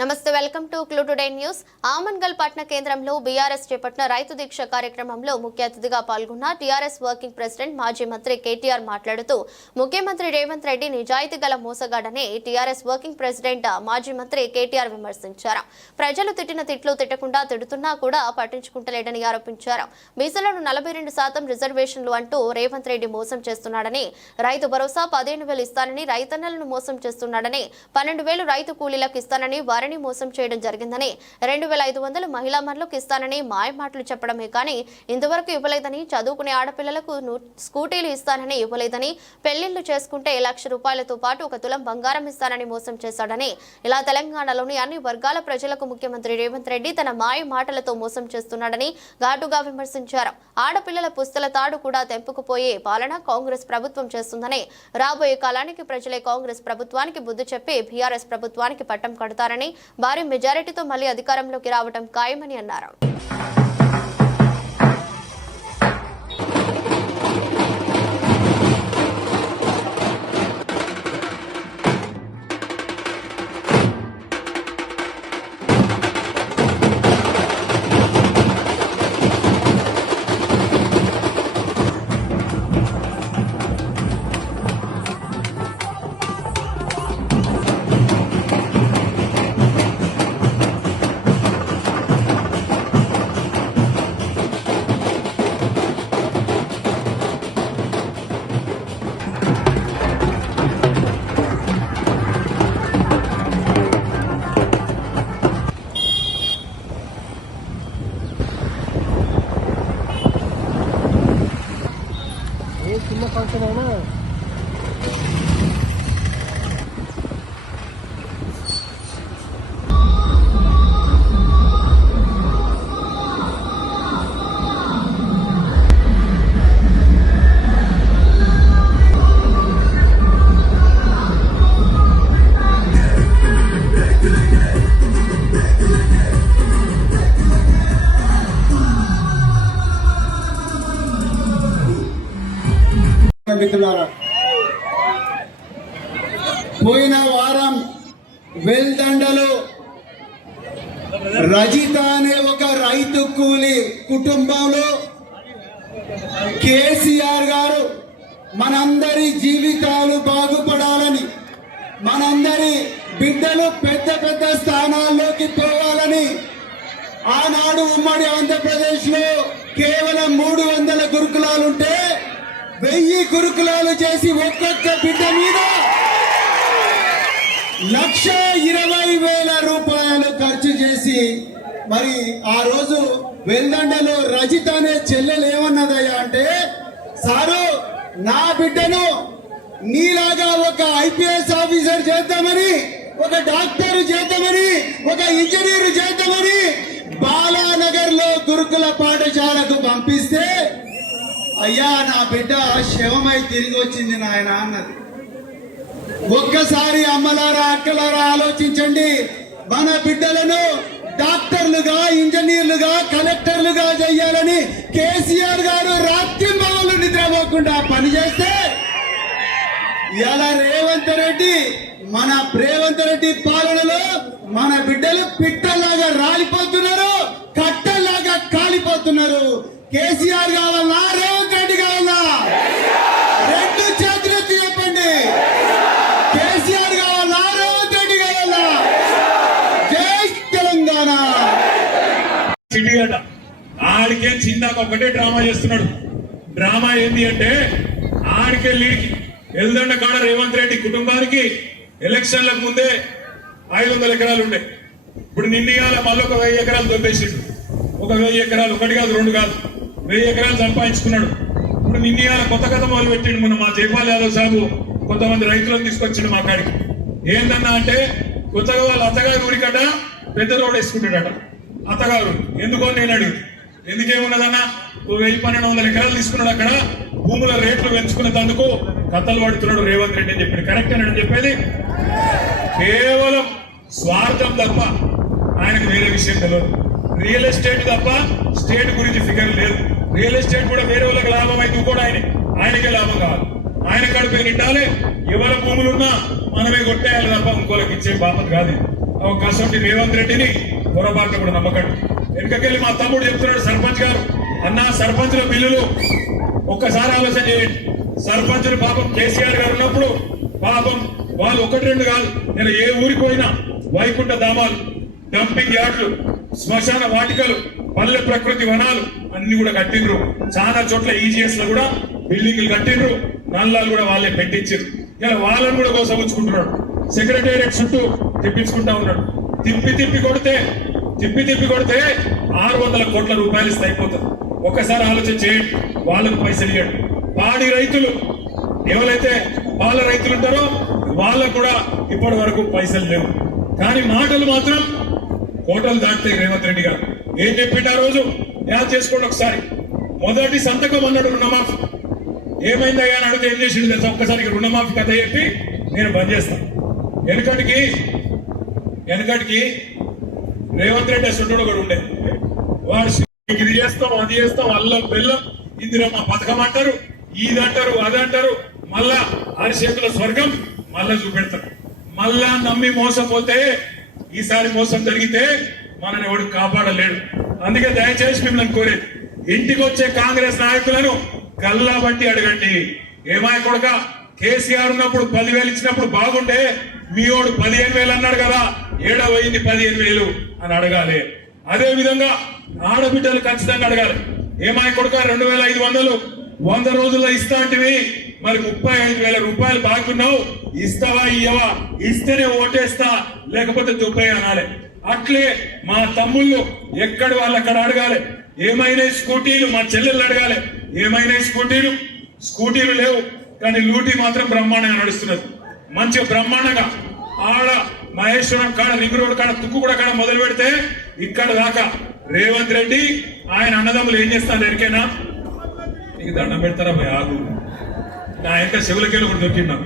Namaste welcome to clue today news. Amangal పట్న కేంద్రంలో BRS చేపట్టిన రైతు దీక్ష కార్యక్రమంలో ముఖ్య అతిథిగా పాల్గొన్న టీఆర్ఎస్ వర్కింగ్ ప్రెసిడెంట్ మాజీ మంత్రి కేటీఆర్ మాట్లాడుతూ ముఖ్యమంత్రి రేవంత్ రెడ్డి నిజాయితీ గల మోసగాడని టీఆర్ఎస్ వర్కింగ్ ప్రెసిడెంట్ మాజీ మంత్రి కేటీఆర్ విమర్శించారు. ప్రజలు తిట్టిన తిట్లు తిట్టకుండా తిడుతున్నా కూడా పట్టించుకుంటలేడని ఆరోపించారు. బీసీలను నలభై రెండు శాతం రిజర్వేషన్లు అంటూ రేవంత్ రెడ్డి మోసం చేస్తున్నాడని రైతు భరోసా పదిహేను వేలు ఇస్తానని రైతన్నలను మోసం చేస్తున్నాడని పన్నెండు వేలు రైతు కూలీలకు ఇస్తానని వారిని మోసం చేయడం జరిగిందని రెండు వేల ఐదు వందలు మహిళా మనులకు ఇస్తానని మాయ మాటలు చెప్పడమే కానీ ఇంతవరకు ఇవ్వలేదని చదువుకునే ఆడపిల్లలకు స్కూటీలు ఇస్తానని ఇవ్వలేదని పెళ్ళిళ్ళు చేసుకుంటే లక్ష రూపాయలతో పాటు ఒక తులం బంగారం ఇస్తానని మోసం చేశాడని ఇలా తెలంగాణలోని అన్ని వర్గాల ప్రజలకు ముఖ్యమంత్రి రేవంత్ రెడ్డి తన మాయ మాటలతో మోసం చేస్తున్నాడని ఘాటుగా విమర్శించారు. ఆడపిల్లల పుస్తల తాడు కూడా తెంపుకుపోయే పాలన కాంగ్రెస్ ప్రభుత్వం చేస్తుందని రాబోయే కాలానికి ప్రజలే కాంగ్రెస్ ప్రభుత్వానికి బుద్ధి చెప్పి బీఆర్ఎస్ ప్రభుత్వానికి పట్టం కడతారని భారీ మెజారిటీతో మళ్ళీ అధికారంలోకి రావడం ఖాయమని అన్నారు. んな関係ないな。మిత్రులారా పోయిన వారం వెల్దండలో రజిత అనే ఒక రైతు కూలి కుటుంబంలో కేసీఆర్ గారు మనందరి జీవితాలు బాగుపడాలని మనందరి బిడ్డలు పెద్ద పెద్ద స్థానాల్లోకి పోవాలని ఆనాడు ఉమ్మడి ఆంధ్రప్రదేశ్లో కేవలం మూడు వందల గురుకులాలుంటే వెయ్యి గురుకులాలు చేసి ఒక్కొక్క బిడ్డ మీద లక్ష ఇరవై వేల రూపాయలు ఖర్చు చేసి మరి ఆ రోజు వెల్దండలో రజిత అనే చెల్లెలు ఏమన్నదయ్యా అంటే సారు నా బిడ్డను నీలాగా ఒక ఐపీఎస్ ఆఫీసర్ చేద్దామని ఒక డాక్టర్ చేద్దామని ఒక ఇంజనీర్ చేద్దామని బాలానగర్లో గురుకుల పాఠశాలకు పంపిస్తే అయ్యా నా బిడ్డ శవమై తిరిగి వచ్చింది నాయన అన్నది. ఒక్కసారి అమ్మలారా అక్కలారా ఆలోచించండి. మన బిడ్డలను డాక్టర్లుగా ఇంజనీర్లుగా కలెక్టర్లుగా చెయ్యాలని కేసీఆర్ గారు రాత్రింబవలు నిద్రపోకుండా పనిచేస్తే ఇలా రేవంత్ రెడ్డి మన రేవంత్ రెడ్డి పాలనలో మన బిడ్డలు పిట్టల్లాగా రాలిపోతున్నారు కట్టల్లాగా కాలిపోతున్నారు. కేసీఆర్ కావాలా కావాలా రెండు చేతులెత్తి చెప్పండి కేసీఆర్ కావాలా రేవంత్ రెడ్డి కావాలా జై తెలంగాణ సిటీగడ్డ ఆడికే చిందాక ఒకటే డ్రామా చేస్తున్నాడు. డ్రామా ఏంది అంటే ఆడికే లీడ్కి ఎల్దండ కాడ రేవంత్ రెడ్డి కుటుంబానికి ఎలక్షన్లకు ముందే ఐదు వందల ఎకరాలు ఉండే. ఇప్పుడు నిండియాల మళ్ళీ ఒక వెయ్యి ఎకరాలు దొబ్బేసిండు ఒక వెయ్యి ఎకరాలు ఒకటి కాదు రెండు కాదు. వెయ్యి ఎకరాలు సంపాదించుకున్నాడు. ఇప్పుడు నిన్నయాల కొత్త కథ మొదలు పెట్టిండు మొన్న మా జైపాల్ యాదవ్ సాబు కొంతమంది రైతులను తీసుకొచ్చిండు మా కాడికి. ఏందన్నా అంటే కొత్తగా వాళ్ళ అత్తగారి ఊరికట పెద్ద రోడ్ వేసుకుంటాడట అత్తగారు ఎందుకో నేను అడిగి ఎందుకేమున్నదన్నా? ఓ వెయ్యి పన్నెండు వందల ఎకరాలు తీసుకున్నాడు అక్కడ. భూముల రేట్లు పెంచుకునేందుకు కథలు పడుతున్నాడు రేవంత్ రెడ్డి అని చెప్పి కరెక్ట్ అని చెప్పేది? కేవలం స్వార్థం తప్ప ఆయనకు వేరే విషయం తెలియదు రియల్ ఎస్టేట్ తప్ప స్టేట్ గురించి ఫిగర్ లేదు. రియల్ ఎస్టేట్ కూడా వేరే వాళ్ళకి లాభం అయితే కూడా ఆయన ఆయనకే లాభం కావాలి. ఆయన కడుపు నిండాలి ఎవరి భూములున్నా మనమే కొట్టేయాలి తప్ప ఇంకోళ్ళకి ఇచ్చే బాపత కాదు ఒక కసంటి రేవంత్ రెడ్డిని. పొరపాటు కూడా నమ్మకండి. వెనుకకెళ్ళి మా తమ్ముడు చెప్తున్నాడు సర్పంచ్ గారు అన్న సర్పంచ్ల బిల్లులు ఒక్కసారి ఆలోచన చేయండి. సర్పంచులు పాపం కేసీఆర్ గారు ఉన్నప్పుడు పాపం వాళ్ళు ఒకటి రెండు కాదు నేను ఏ ఊరికి పోయినా వైకుంఠ ధామాలు డంపింగ్ యార్డ్లు శ్మశాన వాటికలు పల్లె ప్రకృతి వనాలు అన్ని కూడా కట్టిండ్రు. చాలా చోట్ల ఈజీఎస్లో కూడా బిల్డింగ్లు కట్టిండ్రు. నల్లాలు కూడా వాళ్ళే పెట్టించారు. ఇలా వాళ్ళని కూడా కోసముచ్చుకుంటున్నాడు సెక్రటేరియట్ చుట్టూ తిప్పించుకుంటా ఉన్నాడు. తిప్పి తిప్పి కొడితే తిప్పి తిప్పి కొడితే ఆరు వందల కోట్ల రూపాయలు ఇస్తే అయిపోతుంది ఒకసారి ఆలోచన చేయండి. వాళ్ళకు పైసలు ఇవ్వండి. పాడి రైతులు. ఎవరైతే పాల రైతులు ఉంటారో వాళ్ళకు కూడా ఇప్పటి వరకు పైసలు లేవు. కానీ మాటలు మాత్రం కోటలు దాటితే రేవంత్ రెడ్డి గారు. ఏం చెప్పిండు ఆ రోజు? యాద్ చేసుకోండి ఒకసారి. మొదటి సంతకం అన్నాడు రుణమాఫీ. ఏమైందయ్యా అని అడిగితే ఏం చేసిండు తెలుసా? ఒక్కసారి రుణమాఫీ కథ చెప్పి నేను బంద్ చేస్తాను వెనుకటికి వెనకటికి రేవంత్ రెడ్డి సుంటుడు కూడా ఉండే. వాడు ఇది చేస్తాం అది చేస్తాం అల్లం బెల్లం ఇందిరమ్మ పథకం అంటారు ఇది అంటారు అది అంటారు. మళ్ళా అరిచేతుల స్వర్గం మళ్ళా చూపెడతారు. మళ్ళా నమ్మి మోసపోతే ఈసారి మోసం జరిగితే మనని ఎవడు కాపాడలేడు. అందుకే దయచేసి మిమ్మల్ని కోరేది ఇంటికి వచ్చే కాంగ్రెస్ నాయకులను గల్లా బట్టి అడగండి. ఏమాయ కొడక కేసీఆర్ ఉన్నప్పుడు పదివేలు ఇచ్చినప్పుడు బాగుండే మీ ఓడు పదిహేను వేలు అన్నాడు కదా ఏడో పదిహేను వేలు అని అడగాలి. అదే విధంగా ఆడబిడ్డలు ఖచ్చితంగా అడగాలి. ఏమాయ కొడుక రెండు వేల ఐదు వందలు వంద రోజుల్లో ఇస్తా అంటివి మరి ముప్పై ఐదు వేల రూపాయలు బాగున్నావు ఇస్తావా ఇయ్యవా? ఇస్తేనే ఓటేస్తా లేకపోతే దుబ్బై అనాలి. అట్లే మా తమ్ముళ్ళు ఎక్కడ వాళ్ళు అక్కడ అడగాలి. ఏమైనా స్కూటీలు మా చెల్లెళ్ళు అడగాలి. ఏమైనా స్కూటీలు? స్కూటీలు లేవు కానీ లూటీ మాత్రం బ్రహ్మాండంగా నడుస్తున్నది. మంచి బ్రహ్మాండంగా మహేశ్వరం కాడ రింగ్ రోడ్ కాడ తుక్కు కూడా కాడ మొదలు పెడితే ఇక్కడ దాకా. రేవంత్ రెడ్డి ఆయన అన్నదమ్ములు ఏం చేస్తారు ఎరికైనా? నీకు దండం పెడతారా ఆగు. నా యొక్క శివులకెళ్ళి ఒకటి దొరికింది